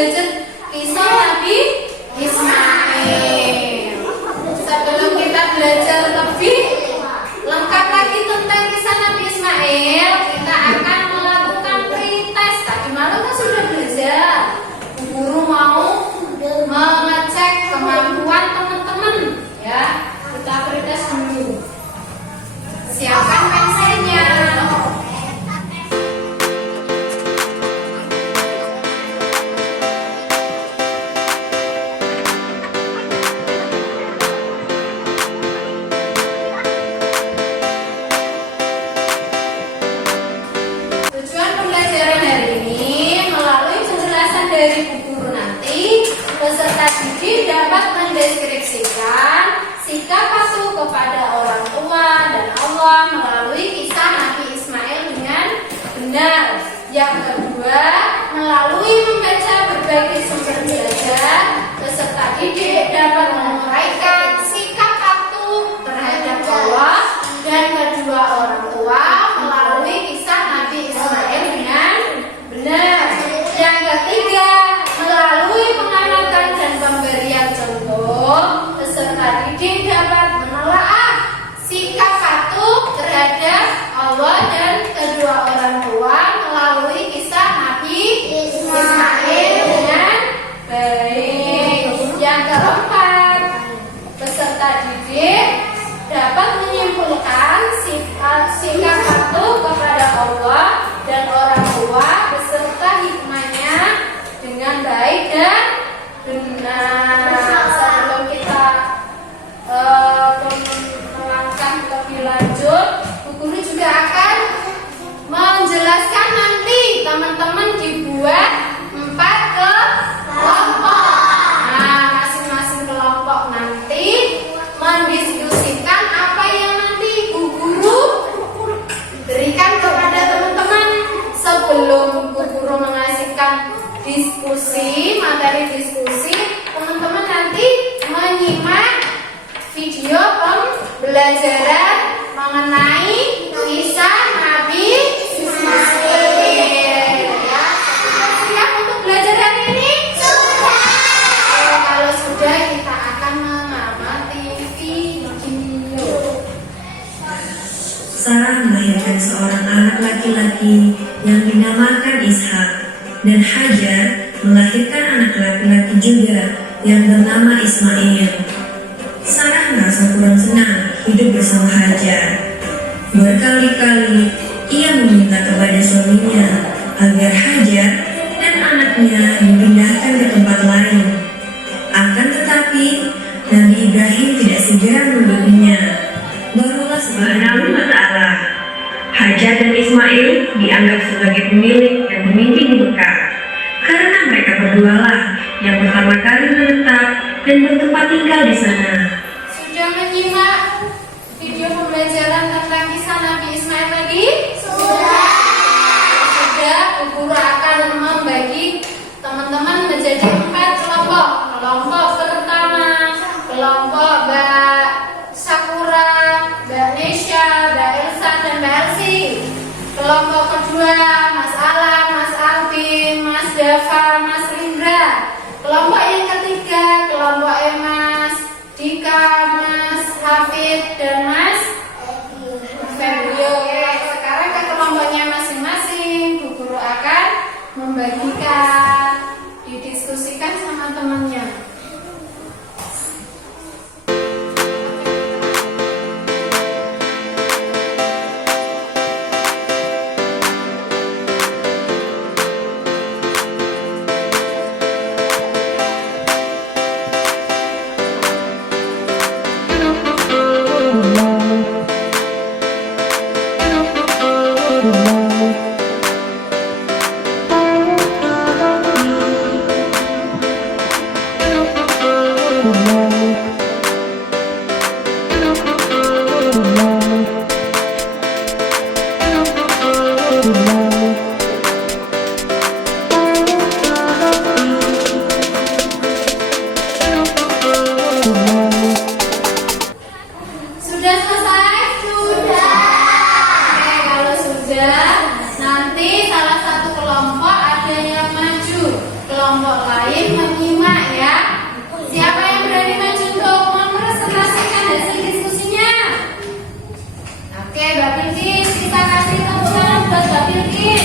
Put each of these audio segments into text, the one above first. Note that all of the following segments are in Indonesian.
belajar kisah Nabi Ismail. Sebelum kita belajar lebih lengkap lagi tentang kisah Nabi Ismail, kita akan melakukan pretest. Tadi malam kan sudah belajar. Guru mau mengecek kemampuan teman-teman, ya. Kita pretest dulu. Siapkan pensilnya. Tujuan pembelajaran hari ini melalui penjelasan dari buku guru nanti, peserta didik dapat mendeskripsikan sikap patuh kepada orang tua dan Allah melalui kisah Nabi Ismail dengan benar. Yang kedua, melalui membaca berbagai sumber belajar, peserta didik dapat menguraikan sikap patuh terhadap Allah dan kedua orang tua melalui kisah Nabi Ismail dengan benar. Yang ketiga, melalui pengamatan dan pemberian contoh, peserta didik dapat menelaah sikap patuh terhadap Allah dan kedua orang tua melalui kisah Nabi Ismail dengan baik. Yang keempat, peserta didik dapat menyimpulkan sikap patuh kepada Allah dan orang tua beserta hikmahnya dengan baik dan benar. Sebelum kita melangkah lebih lanjut, Bu Guru juga akan menjelaskan nanti teman-teman dibuat 4 kelompok. Nah, masing-masing kelompok nanti mendiskusikan apa yang nanti Bu Guru berikan kepada teman-teman. Sebelum Bu Guru mengasihkan diskusi, materi diskusi, teman-teman nanti menyimak video pembelajaran mengenai kisah Nabi Ismail. Ya, siap untuk belajar hari ini? Sudah. Kalau sudah, kita akan mengamati video. Sarah melahirkan seorang anak laki-laki yang dinamakan Ishak, dan Hajar melahirkan anak laki-laki juga yang bernama Ismail. Sarah merasa kurang senang hidup bersama Hajar. Berkali-kali ia meminta kepada suaminya agar Hajar dan anaknya dipindahkan ke tempat lain. Akan tetapi Nabi Ibrahim tidak segera menurutnya. Barulah Subhanahu wa ta'ala, Hajar dan Ismail dianggap sebagai pemilik dan pemimpin di Mekah, karena mereka berdualah yang pertama kali menetap dan bertempat tinggal di sana. Sudah menyimak video pembelajaran tentang kisah Nabi Ismail tadi? Sudah. Sudah, Bu Guru akan membagi teman-teman menjadi 4 kelompok. Kelompok pertama, kelompok Mbak Sakura, Mbak Nesya, Mbak Elsa, dan Mbak Elsi. Kelompok kedua, Mas Alam, Mas Alvin, Mas Dava, Mas Rindra. Kelompok yang ketiga, kelompok Mas Dika, Mas Hafid, dan Mas Febrio. Sekarang ke kelompoknya masing-masing. Bu Guru akan membagikan, didiskusikan sama temannya. kelompok lain menyimak ya. Siapa yang berani maju untuk mempresentasikan hasil diskusinya? Oke, Mbak Bilkis, kita kasih tepuk tangan buat Mbak Bilkis.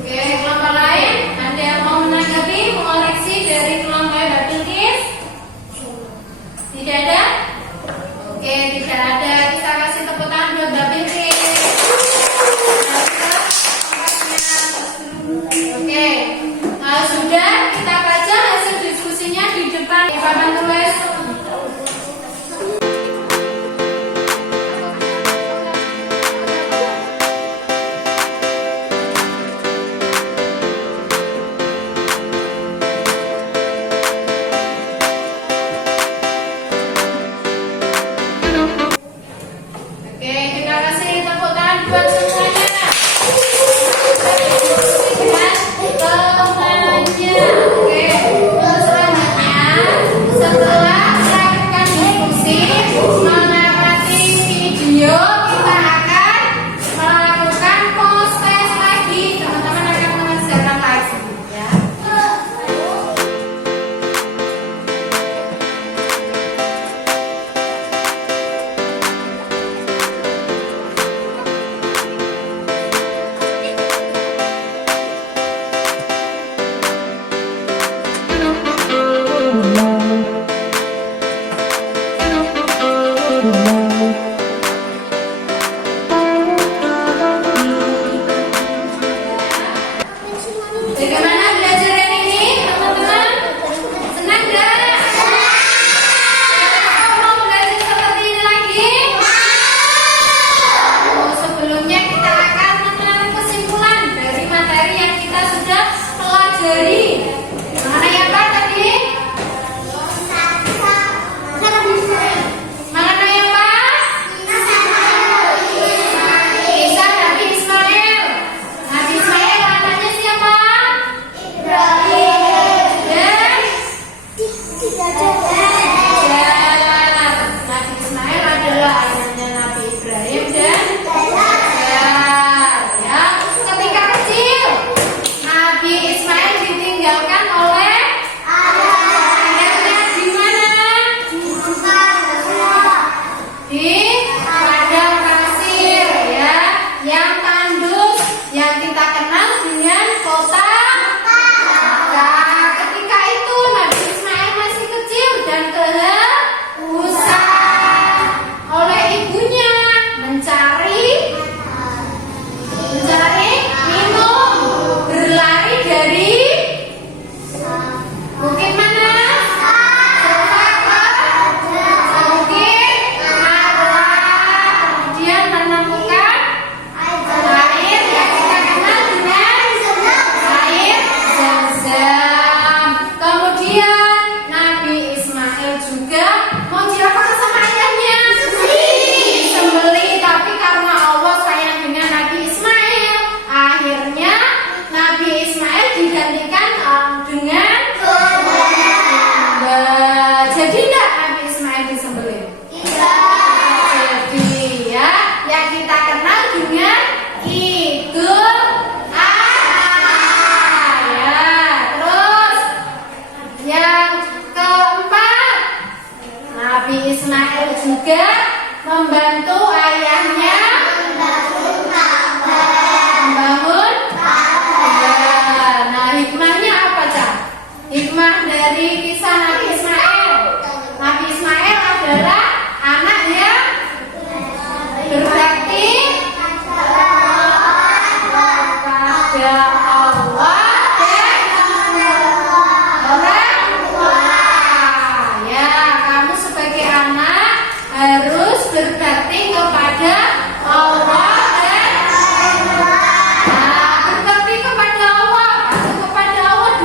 Oke, kelompok lain, ada yang mau menanggapi, mengoreksi dari kelompok Mbak Bilkis? Tidak ada? Oke, tidak ada. Kita kasih tepuk tangan buat Mbak Bilkis. Oke, sudah kita baca hasil diskusinya di depan papan tulis. Oke, kita kasih tepuk tangan buat semuanya. Temannya. Oke, selanjutnya setelah melakukan diskusi mengamati video, kita akan melakukan post test lagi. Teman-teman akan mengerjakan lagi ya. Bagaimana belajar yang ini, teman-teman? Senang gak? Mau belajar seperti ini lagi? Sebelumnya kita akan menarik kesimpulan dari materi yang kita sudah pelajari. Mana yang apa tadi? Mana yang apa? Kisah Nabi Ismail. Nabi Ismail anaknya siapa? Nabi Ismail adalah ayahnya Nabi Ibrahim dan ya. Ketika kecil, Nabi Ismail ditinggalkan oleh ayahnya di mana? Di padang pasir ya, yang tandus, yang kita kenal dengan kota. Nah, ketika itu Nabi Ismail masih kecil dan kehausan oleh ibunya mencari minum, berlari dari bukit mana? Bukit Arwa. Kemudian menemukan air yang kita kenal dengan air Zam-Zam. Kemudian Nabi Ismail juga mau diapakan sama ayahnya? Disembelih, tapi karena Allah sayang dengan Nabi Ismail, akhirnya Nabi Ismail digantikan dengan domba. Jadi enggak Nabi Ismail disembelih? Jadi ya, yang kita kenal dengan Idul Adha ya. Terus yang keempat, Nabi Ismail juga membantu ayahnya membangun Ka'bah. Nah, hikmahnya apa, Cak? Hikmah dari kisah Nabi Ismail. Nabi Ismail adalah anak yang berbakti kepada Allah dan orang tua. Ya, kamu sebagai anak harus berbakti kepada Allah dan berbakti kepada Allah, kepada Allah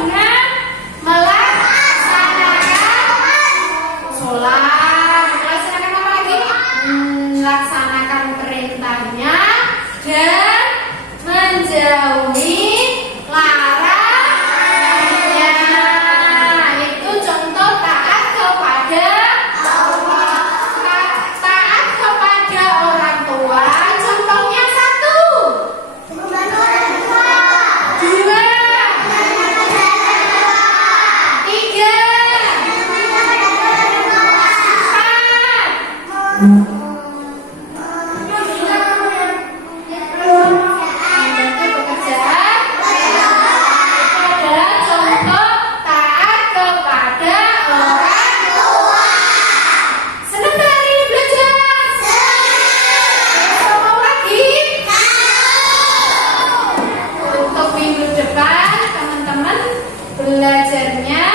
Belajarnya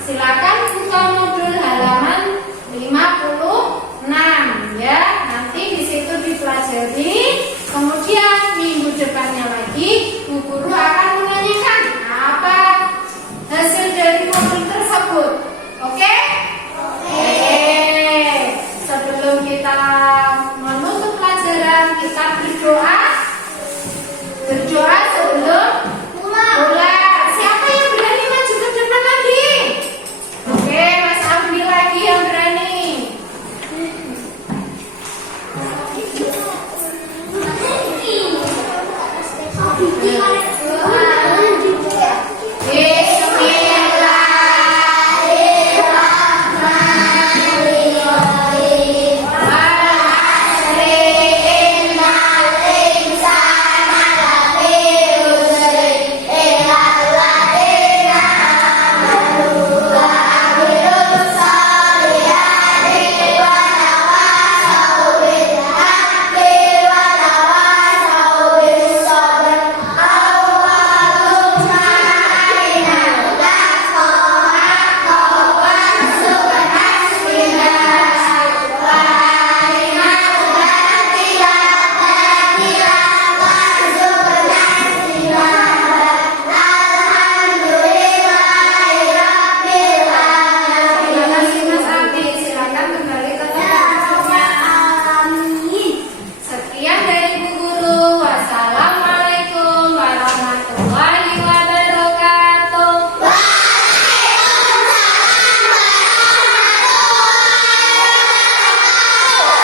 silakan